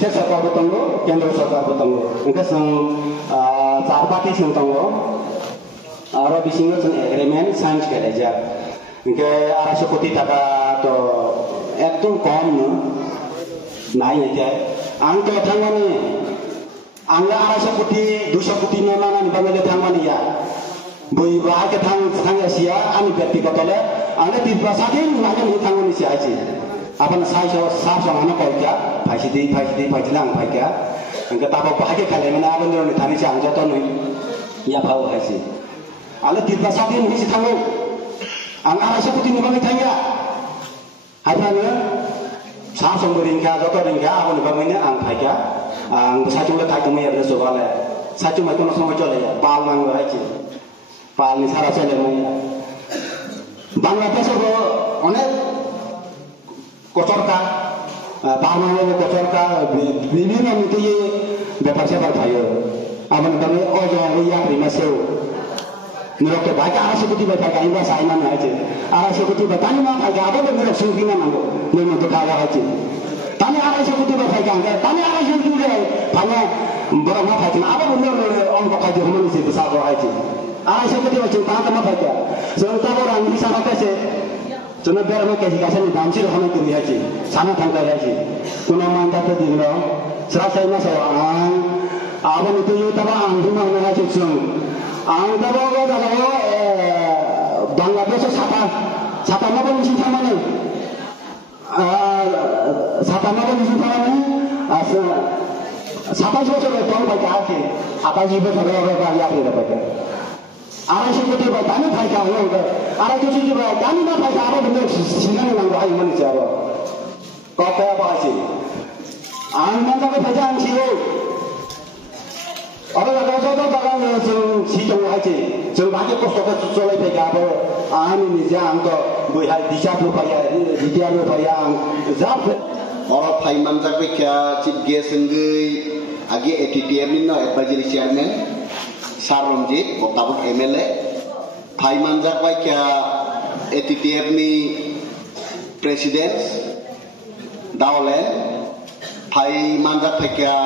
State Sarkar bertemu, Kendra Sarkar bertemu. Engkau चार party संतंगो और बिसिंग agreement sign किया जाए. इनके 200 कोटी टका तो एकदम कम नहीं है क्या? आंग तो थांगवानी, आंग 200 कोटी 200 कोटी में माना निपंगले थांगवानी या. बोई बाहर के थांग एशिया आनी व्यक्ति को तोले, आंगे तीव्र साथी माने नहीं थांगवानी से आजी. अपन साफ समाना कर क्या? फाइसी लांग फाइ क्या? इनके ताबो बाहर खाले में आबंद रोनी थानी से आंजा तो नहीं या भाव है सी. आले तीव्र साथी नहीं से थांगो. आंग 200 कोटी निपंगले थांगा. हाथाने साफ समबरिंगा जोतो रिंगा आबो निपंगले आंग फाइ क्या? आंग साचुले थाइतो में अपने सोगाले. साचु में कोनो समय चले या पाल मांग है ची. पाल नि सारा चले में. बांग्लादेश को अनेक कोचर का बांग्लादेश में कोचर का विभिन्न नीति व्यापार से बढ़ाया. अपन कभी और जो है या प्रीमेसेव निरोग के भाई का 200 कोटी बैठा का इनका साइना में है ची. 200 कोटी बताने में भाई का अब तो निरोग सुन किना मांगो निरोग तो खावा है ची. ताने 200 कोटी बैठा का अंदर ताने 200 कोटी है भाई बड़ा ना भाई ना अब निरोग उनको खाई जो हम इसे बसा रहा है ची. 200 कोटी बच्चे कहाँ कहाँ भाई क्या? जनता को रंग सारा कैसे चुनाव बेर में कैसी कैसे निदान से रहने के लिए है ची. साना थंगा है ची. चुनाव मानता तो दिन लो सरा सही ना सो अब नितो ये तब आंधी में होना है ची चुन. आंधी तब वो जगह बांग्लादेश साता में भी निश्चित था मने. साता में भी निश्चित था मने. साता जो चले तो भाई क्या ची. आता जीवन चले और भाई आप ये बताते. 200 कोटी बताने भाई क्या होगा? 200 कोटी बताने ना भाई आप बंदे सीना में लंगा ही मन चाहो. क्या बात है? आनंद का भाई जान छी हो. अब अगर जो तो बगान जो सीजन है ची. जो बाकी को तो चले पे क्या हो? आने निजा अंग तो वो है दिशा लो पाया दिशा लो पाया जाप और भाई मंजर पे क्या चिप गेस इंगे आगे एटीटीएम नो एडवाइजरी चेयरमैन सारमजीत बोताबुक एमएलए भाई मंजर पे क्या एटीटीएम नी प्रेसिडेंट दावलेन भाई मंजर पे क्या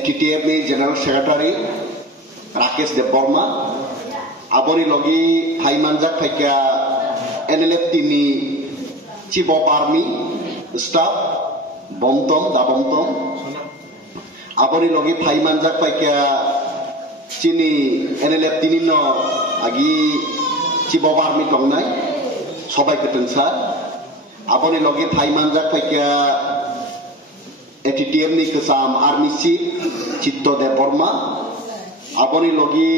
एटीटीएम नी general secretary Rakesh Debbarma aboni logi भाई मंजर पे क्या एनएलएफ नी chief of army staff bomtom da bomtom aboni logi भाई मंजर पे क्या चीनी एनएलएफ नी नो आगी चीफ ऑफ आर्मी टंगनाय सबाय कटनसा aboni logi भाई मंजर पे क्या एटीटीएम नी कसाम army chief Chitto Debbarma aboni logi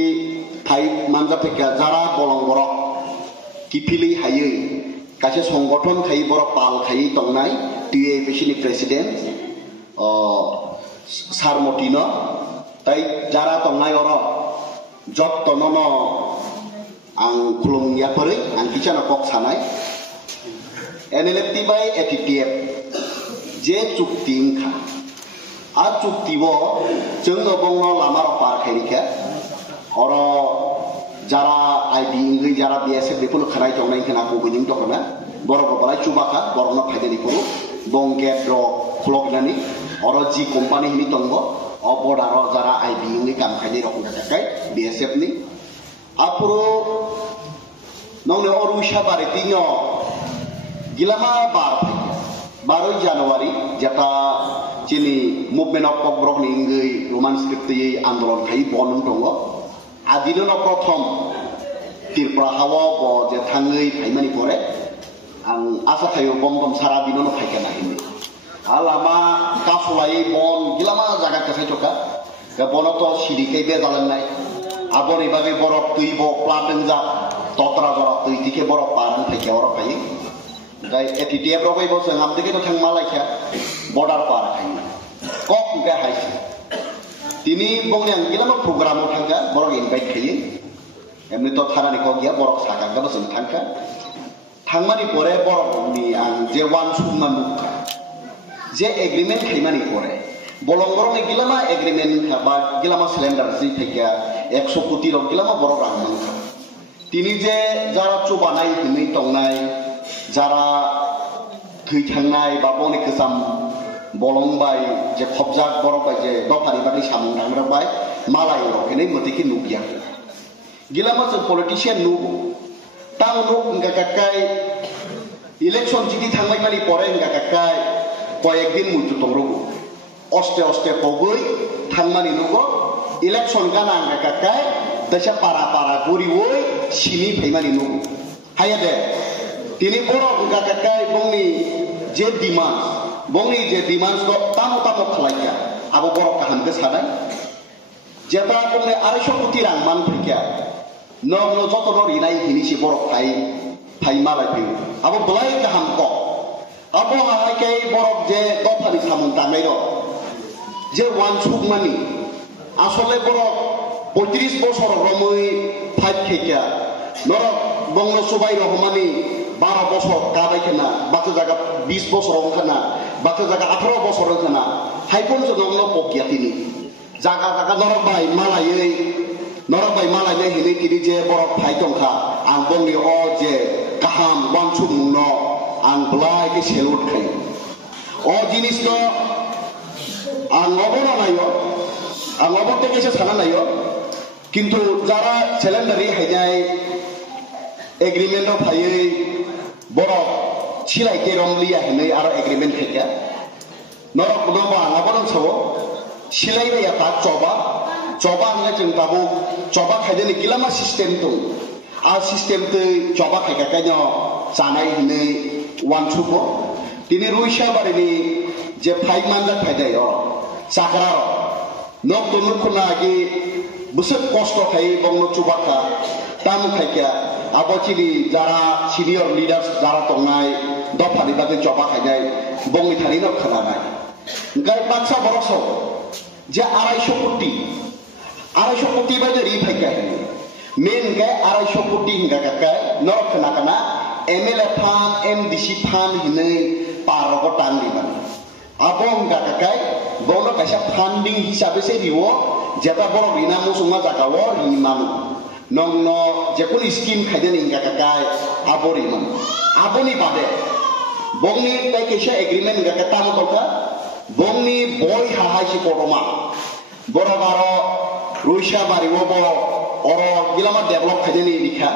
भाई मंजर पे क्या जरा बोलंग बरो किफिली हायै कासे संगठन खाई बरो पाल खाई टंगनाय टीएफसी नी प्रेसिडेंट सारमतिनो ताई जरा टंगनाय अरो जत ननो आं खुलुमनिया परै आं किसाना कक सानाय एनएलएफ बाय एटीटीएफ जे चुक्ति इंखा आ चुक्तिबो जोंनो बंगनो लामार पार खायरिखा अरो जरा आईबी इंगै जरा बीएसएफ बेफोर खराय टंगनाय खना को बिदिं दखना बरको बलाय चुबाका बरनो फायदानि पुरु बंगेट रो फ्लगनानि अरो जी कंपनी हिनि टंगो अ बर्डारो जरा आईबी इंगै काम खायनि रखम थाखाय बीएसएफ नि आपुरो नंने अरुषा बारेतिनो गिलामा बार 12 जानुवारी जता चिनी मुभमेन्ट अफ पकब्रक नि इंगै रोमान स्क्रिप्टि आन्दोलन खाय बन दंगो आदिनो प्रथम तिरप्रा हावा ब जे थाङै फाइमानि परे आं आसा खायो बम सारा बिनो फाइखाना हिनि आलामा कासलाय बन गिलामा जागा कसाय टका बन तो सिरिकै बे जालांनाय aboni bagi borok tui bo platen za totra jora tui tike borok paran theke orok kai gai etitiap rok bo sengam tike to thang malai kha border par kai kok ga hai tini bong yang gila ma program thangka borok invite kai emni to thana ni ko gya borok sakang ga seng thangka thangmani pore borok ni ang je wan sumna mukha je agreement khaimani pore bolonggorong ni gilama agreement khaba gilama cylinder si thekya 100 কোটি rok gilama borok rang mangkha tini je jara chubanai hini tongnai jara thui thangnai ba boni kesam bolongbai je khobjak borok bai je dofari bari samung rangra bai malai rok kene motiki nubya gilama se politician nu tang nu nga kakai election jidi thangai mani pore nga kakai koyekdin mutu tongrogo oste pogoi thangmani nugo election gana nga kakai desa para guri woi sini phaimani nugo haya de tini borok nga kakai bongni je demand ko tamo khlaika abo borok kaham ke sadai jeta bongni 250 কোটি rang man phikya no joto no rinai hini si borok phai malai phi abo blai kaham ko abo hai kai borok je dofani samung tanai ro je wan chuk mani asole borok 35 বছর রমই fight খেকিয়া নরক বংল সবাই রহমানি 12 বছর কাবাই কেনা বাকি জায়গা 20 বছর ওখানা বাকি জায়গা 18 বছর ওখানা হাইপন জনগ্ন পকিয়া তিনি জায়গা নরক ভাই মালাই হিনি তিনি যে বরক ফাই দংখা আং বংনি অ যে কাহাম ওয়ান চুক ন আং ব্লাই কে সেলুট খাই অ জিনিস তো আং অবনা নাইও আং অবতে কেসে সানা নাইও কিন্তু যারা ছেলেন্ডারি হাইজাই এগ্রিমেন্ট ফাইয়ে বরক ছিলাইতে রমলিয়া হিনে আর এগ্রিমেন্ট থেকে নরক নবা নবরন সব সিলাইবাইয়া তা চবা আমরা जों बाबु चबा खायदेनि गिलामा सिस्टेम दं आ सिस्टेम ते चबा खायगाखायनो जानाय हिने वानसुबो दिनै रुइसाबारिनि जे फाइ मानजा खायदाय जाग्रा नक दनुखनागि बुसुक कष्ट खाय बंनो चुबाखा ताम खायका आबचिनि जारा सिनियर लिडार्स जारा दंनाय दफानि बागै चबा खायनाय बंनि थारिनो खोनानाय गाय बाक्सा बरसो जे 250 কোটি বাইদে রি ফাইকাय মেন गाय 250 কোটি हिंगा काकाय नर खोनाकाना एमएलए फान एमडीसी फान हिनै पारगो टांलिमान आबो हिंगा काकाय बोनो कायसा फान्डिं हिसाबै से रिवो जेता बर रिना मुसुमा जागावो रिमान नंनो जेकुनि स्कीम खायदेन हिंगा काकाय आबो रिमान आबोनि बादे बोंनि कायसा एग्रीमेंट हिंगा काता मतका बोंनि बय हाहायसि परमा बरबारो रुइसा बारिवो बो अरो गिलामा डेभलप खायदेनि दिखा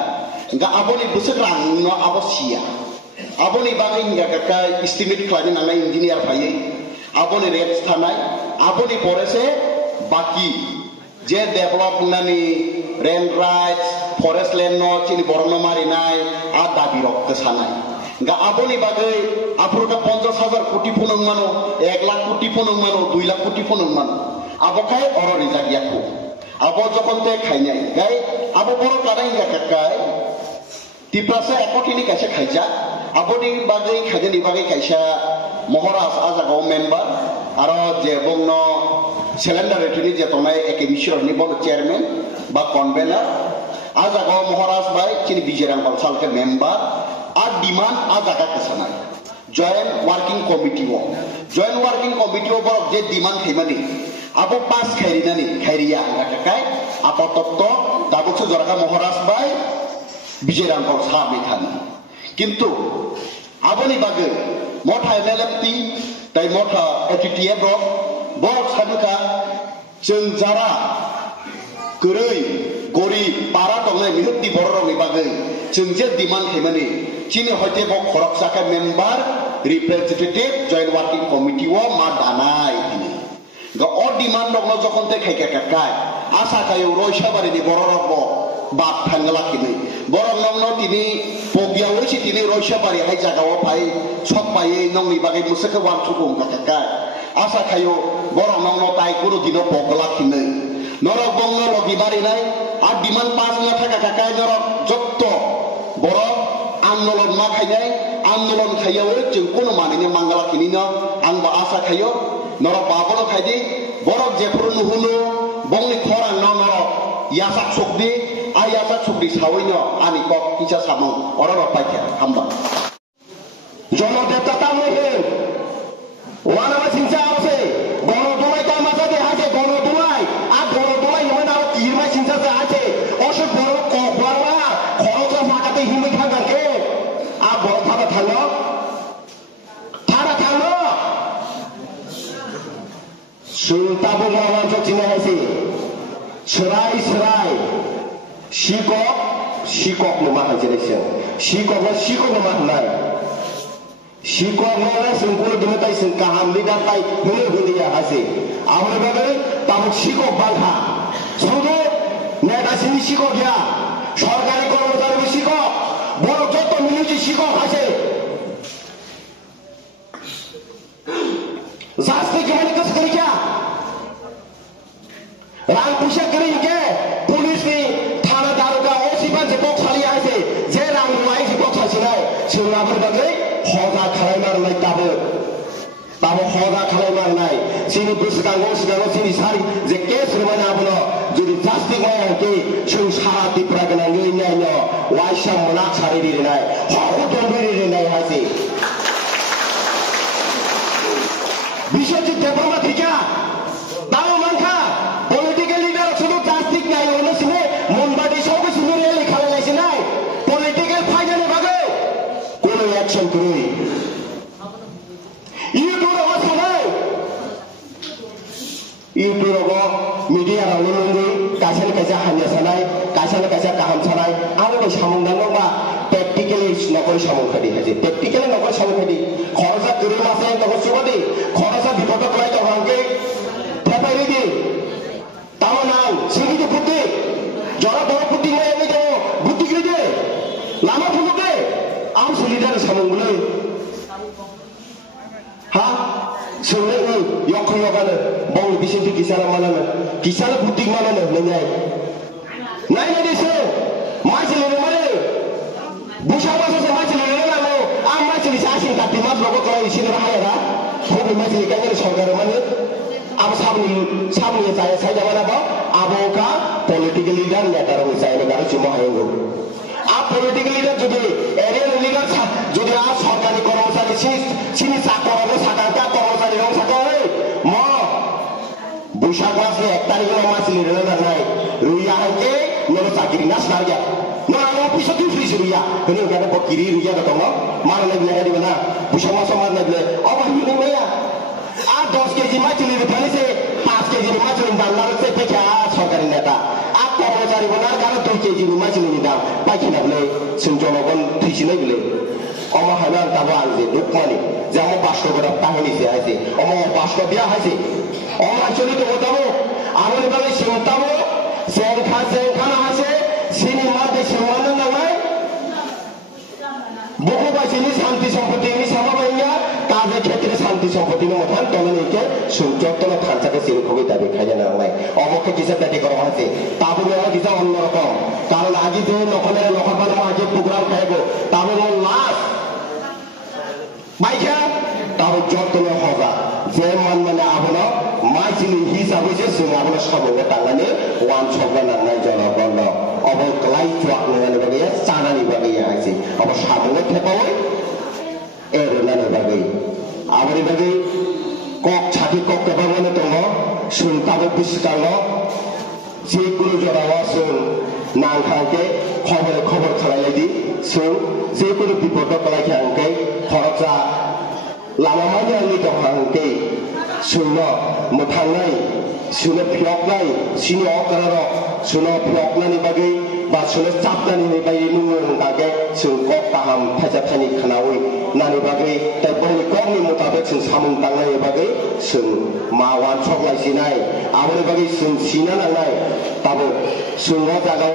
गा आबोनि बुसुक रां न आबसिया आबोनि बागै हिंगा काकाय एस्टिमेट खालामनो नांनाय इंजिनियर फायै आबोनि रेट्स थानाय आबोनि परेसे बाकी जे डेभलप नानि रेन राइट्स फरेस्ट लैंड न चिनि बरनो मारिनाय आ दाबि रक सानाय गा आबोनि बागै आफुरका 50,000 कोटी फुनं मानो 1 लाख कोटी फुनं मानो 2 लाख कोटी फुनं मानो आबोखाय अरो रिजागियाखौ आबो जखनते खायनाय गाय आबो बर कानाय हिंगा काकाय तिप्रासे एकटिनि कायसा खायजा आबोनि बागै खायदेनि बागै कायसा महाराज आजागाव मेम्बार आरो जे बंनो सिलेंडर रेटनि जे तनाय एकेमिशननि बन चेयरमैन बा कन्वेनर आजागाव महाराज बाय चिनि बिजेरां बालसालके मेम्बार आ डिमांड आजागा कसानाय जॉइंट वर्किंग कमिटी बर जे डिमांड खायमानि आबो पास खायरिनानि खायरिया हिंगा काकाय आपातत दाबुसो जरका महाराज बाय बिजेरां बालसालनि थानि किन्तु आबोनि बागै मथा एलएलएफटी ताई मथा एटीटीएफ रक बक सानुका जों जारा गोरै गरिब पारा दंनाय मिहुति बररनि बागै जों जे डिमांड खायमानि चिनि हयते बक खरकसाका मेम्बार रिप्रेजेंटेटिभ जॉइंट वर्किंग कमिटी व मा दानाय ग अ डिमांड दंनो जखनते खायका काकाय आसा खायो रयसाबारिनि बररक बाप थांगलाखिनै बरं नंनो तिनि पगियावैसि तिनि रयसाबारि हाय जागाव फाय सबायै नंनि बागै मुसुक वानसुखौ काकाय आसा खायो बरं नंनो ताय कुनु दिनो पगलाखिनै नरक बंनो लगिबारिनाय আর ডিমান্ড পাস না থাকা থাকায় যত বড় আন্দোলন मा खायनाय आंदोलन खायाव जों कोनो मानिनो मांगला खिनिनो आंबो आशा खायो नर बाबलो खायदि बरक जेफोर नुहुनो बंनि खरां न यासा सकदि आयासा सकदि सावैनो आनि कक किसा सामं अरर पाइखे हामबा জনদেবতা তামহে ওয়ানামা সিনসা আছে গণদুলাই কামাসা দে আছে গণদুলাই আর গণদুলাই ইমান আর কিরমা সিনসা আছে অসব বড় ককবারলা খরচ ফাকাতে হিমে থাকাকে আর বড় থাকা থালো সুলতাবু মহামাঞ্চ চিনে আছে সরাই সরাই শিকক নুমা হয়েছে দেখছেন শিকক নুমা নাই শিকক নয় সিম্পল দিনে তাই কাহাম লিডার তাই হুলিয়া আছে আমার ভাবে তাবুক শিকক বাধা শুধু নেতাসিনী শিকক ইয়া সরকারি কর্মচারী শিকক বড় যত মিলিয়ে শিকক আছে शास्त्री के मैंने कस करी क्या राम पिछा करी के पुलिस ने थाना दारोगा ओसी पर से बॉक्स खाली आए थे जे राम रुवाई से बॉक्स हासिल है सुना पर बदले होगा खराई मार नहीं ताबो होगा खराई मार नहीं सिनी बुसकांगो सिनी सारी जे केस रुमाना अपनो जुदी शास्त्री गया के सुन सारा तिपरा के नहीं नहीं वाइशा मनाक सारी दी नहीं हाउ तो मेरी नहीं हासी বিশ্বজিৎ দেববর্মা থেকে তাও মানখা পলিটিক্যাল লিডার শুধু প্লাস্টিক নাই অনুসিনে মনবাদী সব শুনে রেলি খালে লাইছে নাই পলিটিক্যাল ফাইনালে ভাগে কোন অ্যাকশন করুই ইউটিউব আওয়াজ শোনাই ইউটিউব মিডিয়া রাউলুঙ্গি কাছেন কাছে হানিয়া সানাই কাছেন কাছে কাহাম সানাই আরো ওই সামংদানো বা প্র্যাকটিক্যালি নকরি সামংখাদি আছে প্র্যাকটিক্যালি নকরি সামংখাদি খরচা করে মাসে নকর সুবাদি খরচা বিপদ করাই তখনকে ফেপাইরে দি তাও নাও সিগিতে ফুটে জরা বড় ফুটি হয়ে এনে যাবো বুদ্ধি করে দে লামা ফুটে আম সলিদার সামংগুলো হ্যাঁ শুনলে ওই ইয়খন লাগানো বল বিশেষটি কিসালা মানানো কিসালা বুদ্ধি মানানো নেই নাই দেশে মাছলি মানে বুঝা বাসে মাছলি লাগানো আম মাছলি চাষিন কাটি মাছ লোক করাই ছিল হায়ারা খুব মাছলি কেন সরকার মানে আব সামনে যায় সাইডা বানাবো আবকা পলিটিক্যাল লিডার নেতার হইছে এর গাড়ি চুমা হইগো আপ পলিটিক্যাল লিডার যদি এরিয়াল লিডার যদি আ সরকারি কর্মচারী চিনি চাকর সাকারকা কর্মচারী রং সাকরে ম বুঝা বাসে এক তারিখে মাছলি রেলা নাই রুইয়া হকে নলো চাকরি না সারিয়া না অফিসে তুই ফ্রি রুইয়া হলে গাড়ি বকিরি রুইয়া তো কম মার লাগলে এদিবে না বুঝা মাছ মার লাগলে অবাহি নেয়া আর 10 কেজি মাছলি ফেলেছে 5 কেজি মাছলি দাম না হচ্ছে পেছা সরকারি নেতা আর কর্মচারী বলার কারণ 2 কেজি মাছলি দাম পাইছি না বলে जों জনগণ থিছিলাই বলে অমা হানার তাবো আনছে দুঃখমানি যে আমার 500 করে তাহলে সে আছে অমা 500 দেয়া আছে অমা চলি তো হতাবো আমার বলে শুনতাবো সেখানে আছে সিনেমা দেশে মানে নাই বহু বাসিনী শান্তি সম্পত্তি নি সামাবাইয়া কাজের ক্ষেত্রে শান্তি সম্পত্তি মথান তলনিকে সুযত্ন খাঁচাকে সিরকমই দাবি খাইয়া না হয় অবক্ষে কিসের দাবি করা হয়েছে তাবু দিশা অন্যরকম কারণ আজি যে নখনের নখরবানো আগে প্রোগ্রাম খাইব তাবু লাস্ট বাইখা তাবু যত্ন হবা যে মানে আবনো মাইছিলি হিসাবে যে जों আবনো সবকে টাঙ্গানে ওয়ান ছগলা নাঙ্গাই জনগণ অবল ক্লাই চুয়াক নাঙ্গানি বাগে চানানি বাগে আছে অব সামনে থেপাও এর নানি বাগে আবরি বাগে কক ছাতি কক বাগানে দङ सुनताबो बिसकाङ जेकुनु जरावा जों नांखांके खबर खालायलायदि जों जेकुनु बिपद खालायखांके खरचा लामामानि आंनि दहांके जोंनो मोथांनाय जोंनो फियकनाय सिनि अकरार जोंनो फियकनानि बागै बा जोंनो चापनानि बागै नुनो बागै जों कक गाहाम थाइजाथानि खानावै नानि बागै दा बनि ककनि मुताबिक जों सामुं दांनाय बागै जों मावान सकलायसिनाय आबोनि बागै जों सिना नांनाय दाबो जों जागाव